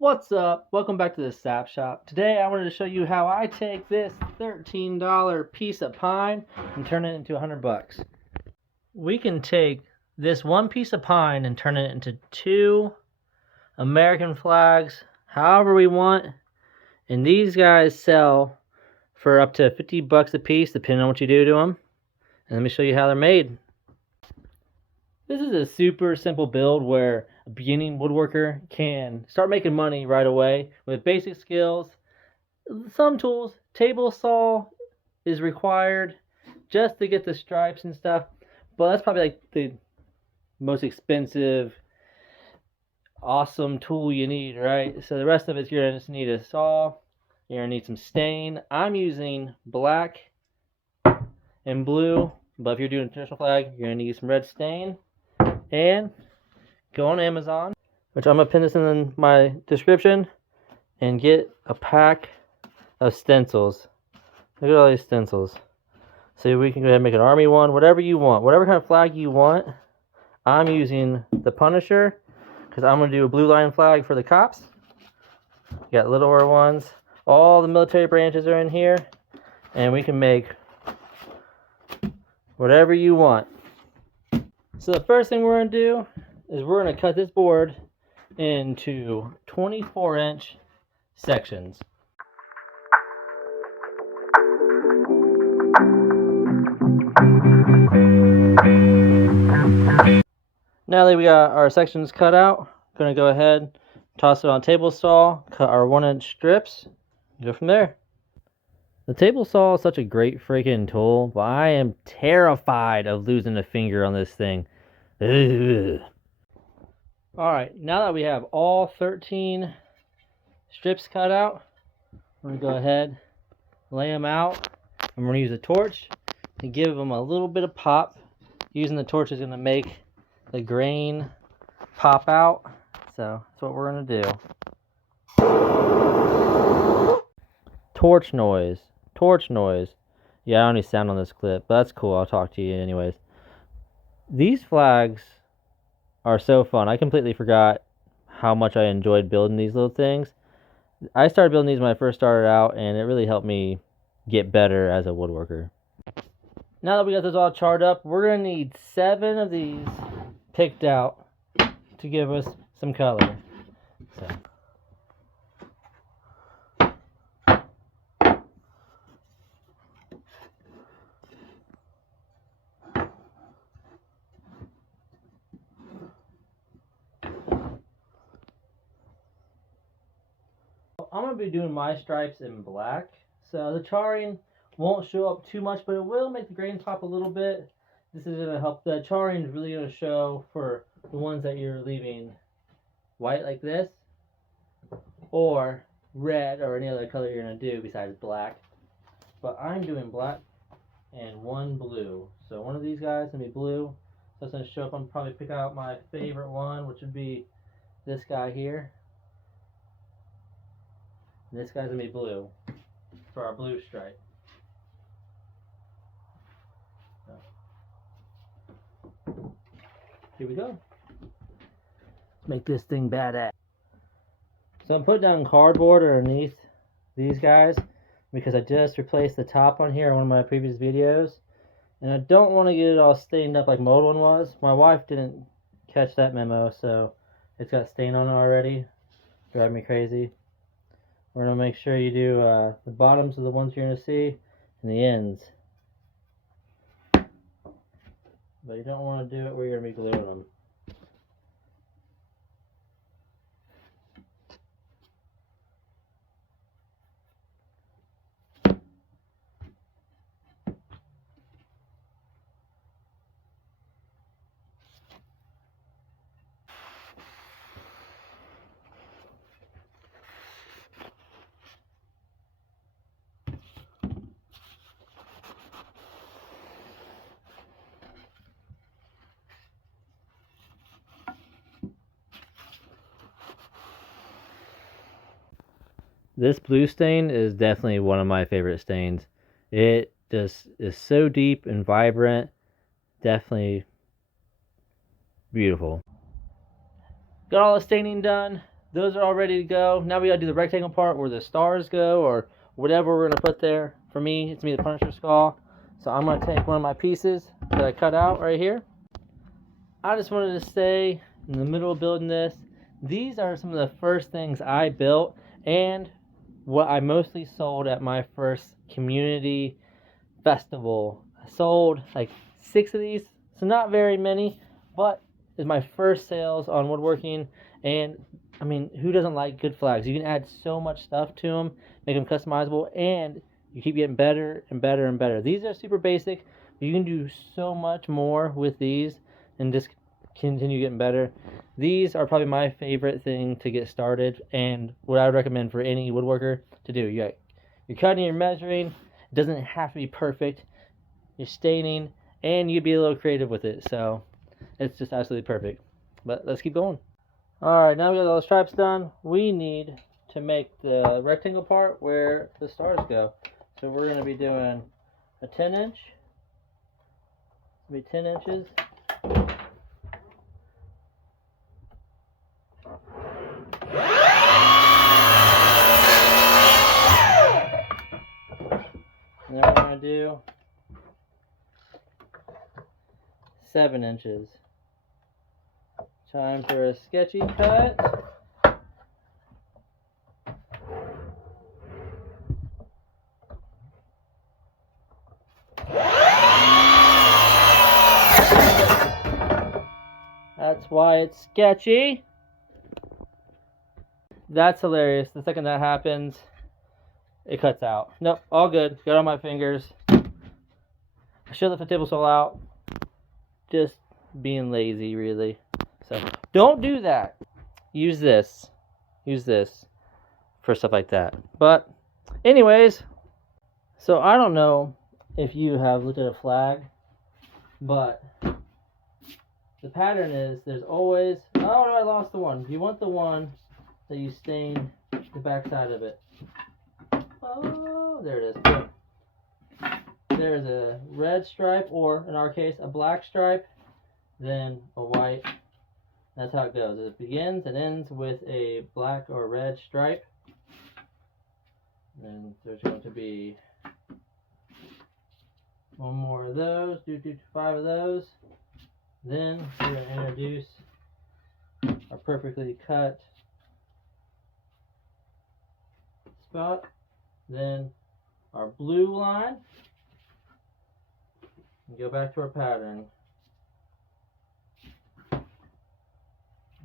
What's up? Welcome back to the Sap Shop. Today I wanted to show you how I take this $13 piece of pine and turn it into $100. We can take this one piece of pine and turn it into 2 American flags, however we want. And these guys sell for up to $50 a piece, depending on what you do to them. And let me show you how they're made. This is a super simple build where a beginning woodworker can start making money right away with basic skills. Some tools, table saw is required just to get the stripes and stuff, but that's probably like the most expensive, awesome tool you need, right? So the rest of it, you're gonna just need a saw, you're gonna need some stain. I'm using black and blue, but if you're doing a traditional flag, you're gonna need some red stain. And go on Amazon, which I'm going to pin this in my description, and get a pack of stencils. Look at all these stencils. So we can go ahead and make an army one, whatever you want. Whatever kind of flag you want. I'm using the Punisher, because I'm going to do a blue line flag for the cops. You got littler ones. All the military branches are in here. And we can make whatever you want. So the first thing we're going to do is we're going to cut this board into 24-inch sections. Now that we got our sections cut out, I'm going to go ahead, toss it on a table saw, cut our 1-inch strips, and go from there. The table saw is such a great freaking tool, but I am terrified of losing a finger on this thing. Ugh. Alright, now that we have all 13 strips cut out, we're going to go ahead, lay them out, and we're going to use a torch to give them a little bit of pop. Using the torch is going to make the grain pop out, so that's what we're going to do. Torch noise. Yeah, I don't need sound on this clip, but that's cool. I'll talk to you anyways. These flags are so fun. I completely forgot how much I enjoyed building these little things. I started building these when I first started out, and it really helped me get better as a woodworker. Now that we got this all charred up, we're going to need 7 of these picked out to give us some color. So. I'm going to be doing my stripes in black, so the charring won't show up too much, but it will make the grain pop a little bit. This is going to help. The charring is really going to show for the ones that you're leaving white like this, or red, or any other color you're going to do besides black. But I'm doing black and 1 blue. So one of these guys is going to be blue, so it's going to show up. I'm probably pick out my favorite one, which would be this guy here. And this guy's going to be blue for our blue stripe. So, here we go. Let's make this thing badass. So I'm putting down cardboard underneath these guys because I just replaced the top on here in one of my previous videos. And I don't want to get it all stained up like my old one was. My wife didn't catch that memo, so it's got stain on it already. Drive me crazy. We're going to make sure you do the bottoms of the ones you're going to see and the ends. But you don't want to do it where you're going to be gluing them. This blue stain is definitely one of my favorite stains. It just is so deep and vibrant. Definitely beautiful. Got all the staining done. those are all ready to go. Now we gotta do the rectangle part where the stars go, or whatever we're gonna put there. For me, it's gonna be the Punisher skull. So I'm gonna take one of my pieces that I cut out right here. I just wanted to say, in the middle of building this, these are some of the first things I built and what I mostly sold at my first community festival. I sold like 6 of these, so not very many, but it's my first sales on woodworking. And I mean, who doesn't like good flags? You can add so much stuff to them, make them customizable, and you keep getting better and better and better. These are super basic, but you can do so much more with these and just continue getting better. These are probably my favorite thing to get started, and what I would recommend for any woodworker to do. You're cutting, you're measuring. It doesn't have to be perfect. You're staining, and you can be a little creative with it. So it's just absolutely perfect. But let's keep going. Alright, now we got all the stripes done. We need to make the rectangle part where the stars go. So we're going to be doing a 10 inch. It'll be 10 inches. And then we're going to do 7 inches. Time for a sketchy cut. That's why it's sketchy. That's hilarious. The second that happens, it cuts out. Nope, all good. Got on my fingers. I should have left the table saw out. Just being lazy, really. So don't do that. Use this. Use this for stuff like that. But anyways, so I don't know if you have looked at a flag, but the pattern is there's always, oh no, I lost the one. You want the one that you stain the back side of it. Oh, there it is. Good. There's a red stripe, or in our case, a black stripe, then a white. That's how it goes. It begins and ends with a black or red stripe. And there's going to be one more of those, 5 of those. Then we're going to introduce our perfectly cut spot. Then our blue line. And go back to our pattern.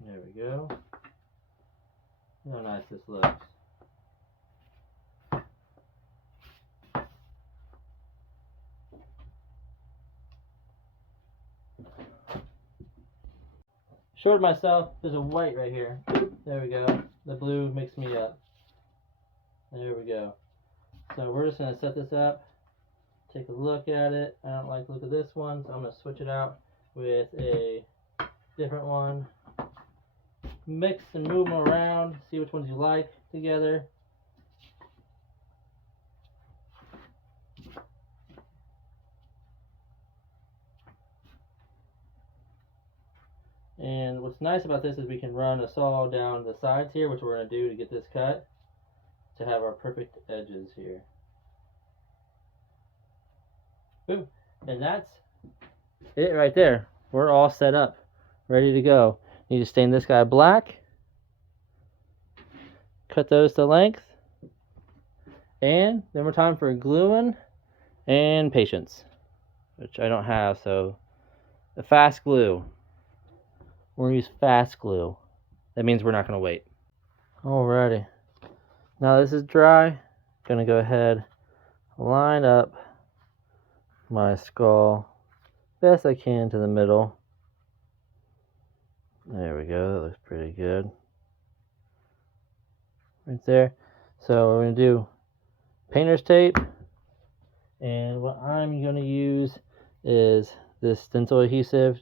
There we go. Look how nice this looks. Showed myself, there's a white right here. There we go. The blue mixed me up. There we go. So we're just going to set this up, take a look at it. I don't like the look of this one, so I'm going to switch it out with a different one. Mix and move them around, see which ones you like together. And what's nice about this is we can run a saw down the sides here, which we're going to do to get this cut, to have our perfect edges here. Boom. And that's it right there. We're all set up, ready to go. Need to stain this guy black. Cut those to length. And then we're time for gluing and patience, which I don't have, so the fast glue. We're going to use fast glue. That means we're not going to wait. Alrighty. Now this is dry. Going to go ahead, line up my skull best I can to the middle. There we go. That looks pretty good. Right there. So we're going to do painter's tape. And what I'm going to use is this stencil adhesive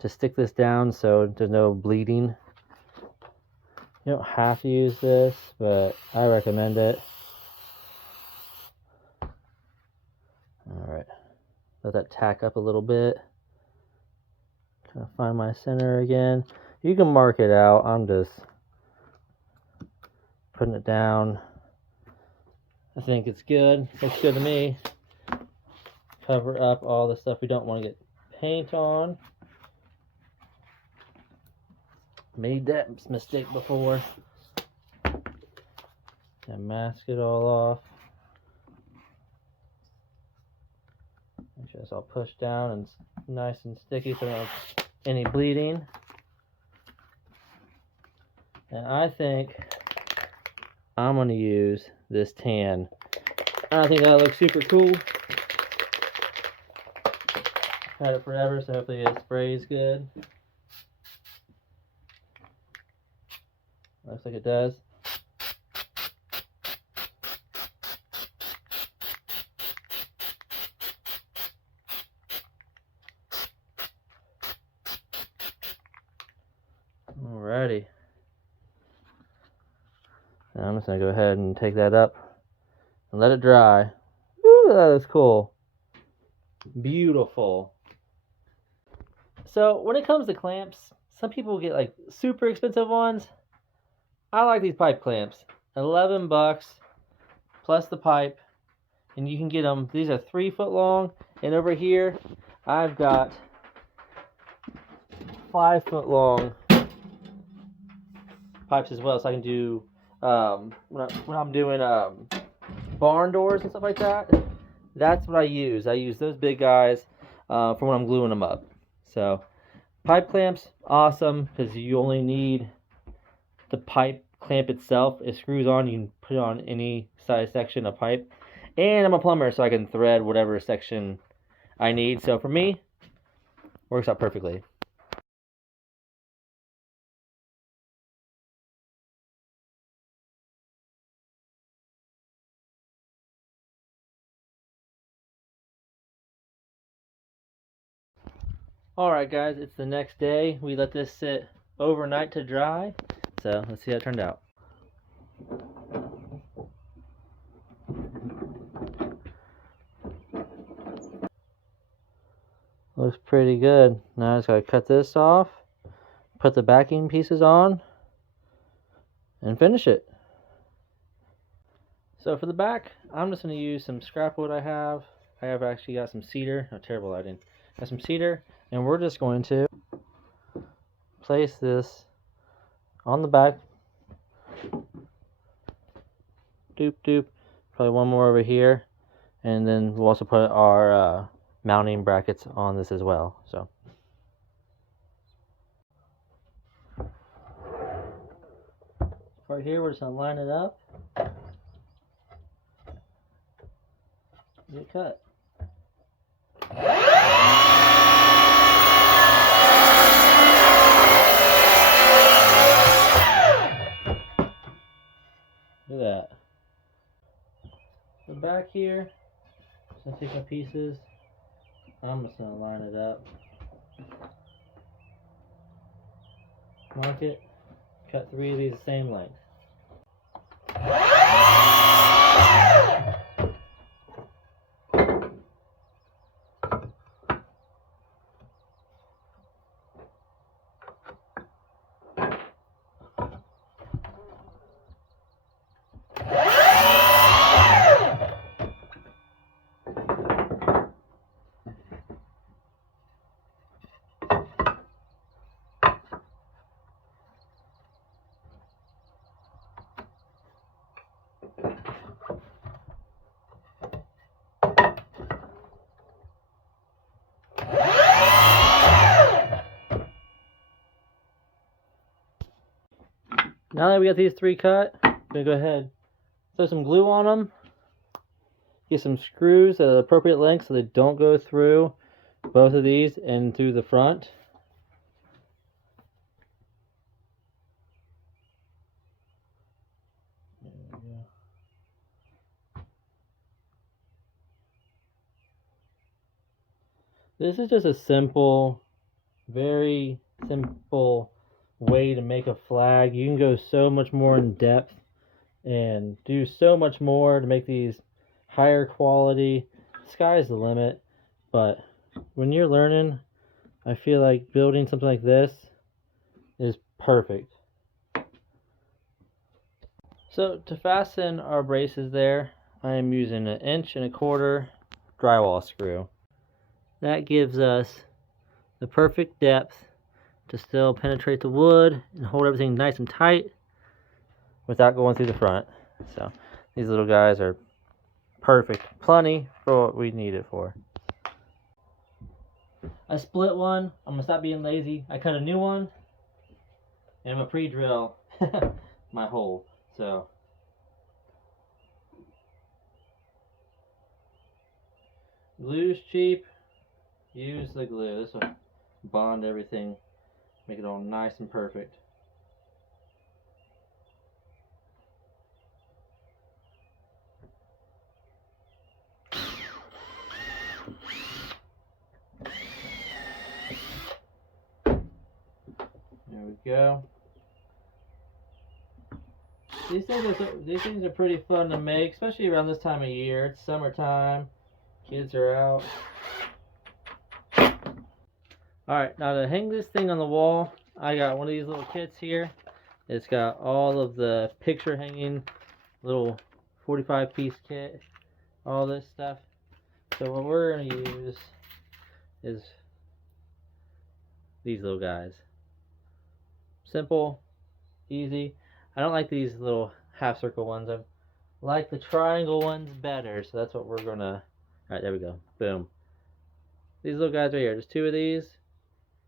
to stick this down so there's no bleeding. You don't have to use this, but I recommend it. Alright. Let that tack up a little bit. Kind of find my center again. You can mark it out. I'm just putting it down. I think it's good. Looks good to me. Cover up all the stuff we don't want to get paint on. Made that mistake before. And mask it all off. Make sure it's all pushed down and nice and sticky so we don't have any bleeding. And I think I'm going to use this tan. I think that looks super cool. Had it forever, so hopefully it sprays good. Looks like it does. Alrighty. Now I'm just going to go ahead and take that up and let it dry. Ooh, that is cool. Beautiful. So when it comes to clamps, some people get like super expensive ones. I like these pipe clamps. $11 plus the pipe. And you can get them, these are 3 foot long. And over here, I've got 5 foot long pipes as well. So I can do, when I'm doing barn doors and stuff like that, that's what I use. I use those big guys for when I'm gluing them up. So pipe clamps, awesome, because you only need the pipe clamp itself. It screws on, you can put it on any size section of pipe. And I'm a plumber, so I can thread whatever section I need. So for me, works out perfectly. Alright guys, it's the next day. We let this sit overnight to dry. So let's see how it turned out. Looks pretty good. Now I just gotta cut this off, put the backing pieces on, and finish it. So for the back, I'm just gonna use some scrap wood I have. I have actually got some cedar. Oh, terrible lighting. Got some cedar, and we're just going to place this on the back. Doop doop. Probably one more over here, and then we'll also put our mounting brackets on this as well. So right here, we're just gonna line it up. Get cut. Look at that. The back here, just gonna take my pieces. I'm just gonna line it up. Mark it. Cut 3 of these the same length. Now that we got these 3 cut, I'm gonna go ahead, throw some glue on them, get some screws at the appropriate length so they don't go through both of these and through the front. There we go. This is just a simple, very simple way to make a flag. You can go so much more in depth and do so much more to make these higher quality. Sky's the limit, but when you're learning, I feel like building something like this is perfect. So to fasten our braces there, I am using 1.25" drywall screw. That gives us the perfect depth to still penetrate the wood and hold everything nice and tight without going through the front. So these little guys are perfect, plenty for what we need it for. I split one. I'm gonna stop being lazy. I cut a new one, and I'm gonna pre-drill my hole. So glue's cheap. Use the glue. This will bond everything, make it all nice and perfect. There we go. These things are pretty fun to make, especially around this time of year. It's summertime. Kids are out. Alright, now to hang this thing on the wall, I got one of these little kits here. It's got all of the picture hanging, little 45-piece kit, all this stuff. So what we're going to use is these little guys. Simple, easy. I don't like these little half circle ones. I like the triangle ones better, so that's what we're going to... Alright, there we go. Boom. These little guys right here, just 2 of these.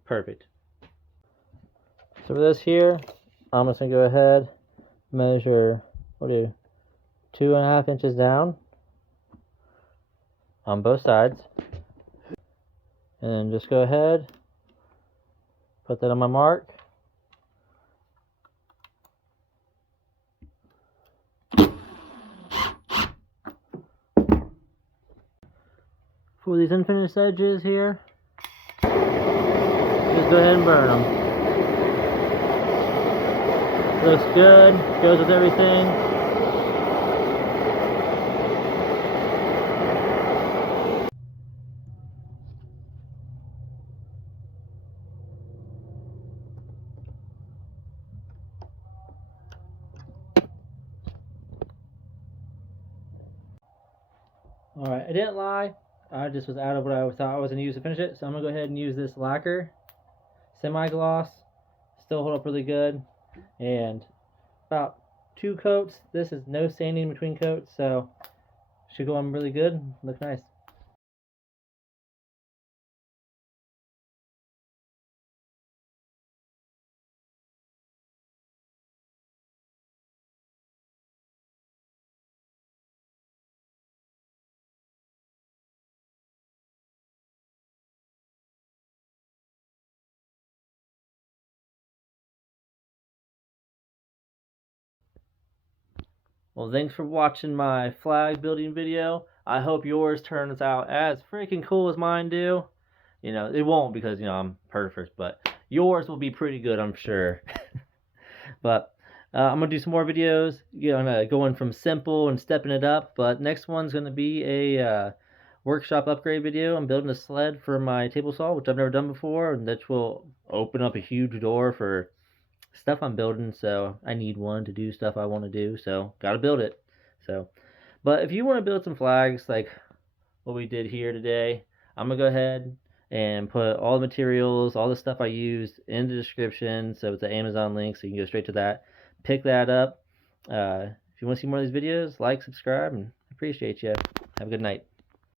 Perfect. So for this here, I'm just going to go ahead, measure, 2.5 inches down on both sides. And then just go ahead, put that on my mark. For these unfinished edges here, just go ahead and burn them. Looks good, goes with everything. Alright, I didn't lie. I just was out of what I thought I was going to use to finish it. So I'm going to go ahead and use this lacquer. Semi-gloss. Still hold up really good. And about 2 coats. This is no sanding between coats. So should go on really good. Look nice. Well, thanks for watching my flag building video. I hope yours turns out as freaking cool as mine do. You know, it won't because, you know, I'm perfect, but yours will be pretty good, I'm sure. But I'm going to do some more videos, going from simple and stepping it up. But next one's going to be a workshop upgrade video. I'm building a sled for my table saw, which I've never done before, and that will open up a huge door for stuff I'm building. So I need one to do stuff I want to do, so gotta build it. So, but if you want to build some flags like what we did here today, I'm gonna go ahead and put all the materials, all the stuff I used in the description, so it's an Amazon link, so you can go straight to that, pick that up. If you want to see more of these videos, like, subscribe, and appreciate you. Have a good night.